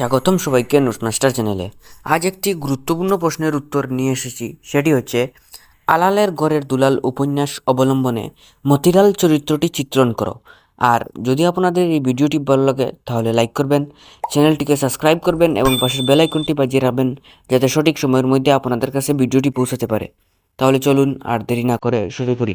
স্বাগতম সবাইকে note master চ্যানেলে। আজ একটি গুরুত্বপূর্ণ প্রশ্নের উত্তর নিয়ে এসেছি। সেটি হচ্ছে, আলালের গড়ের দুলাল উপন্যাস অবলম্বনে মতিলাল চরিত্রটি চিত্রণ করো। আর যদি আপনাদের এই ভিডিওটি ভালো লাগে, তাহলে লাইক করবেন, চ্যানেলটিকে সাবস্ক্রাইব করবেন এবং পাশের বেল আইকনটি বাজিয়ে রাখবেন, যাতে সঠিক সময়ের মধ্যে আপনাদের কাছে ভিডিওটি পৌঁছাতে পারে। তাহলে চলুন আর দেরি না করে শুরু করি।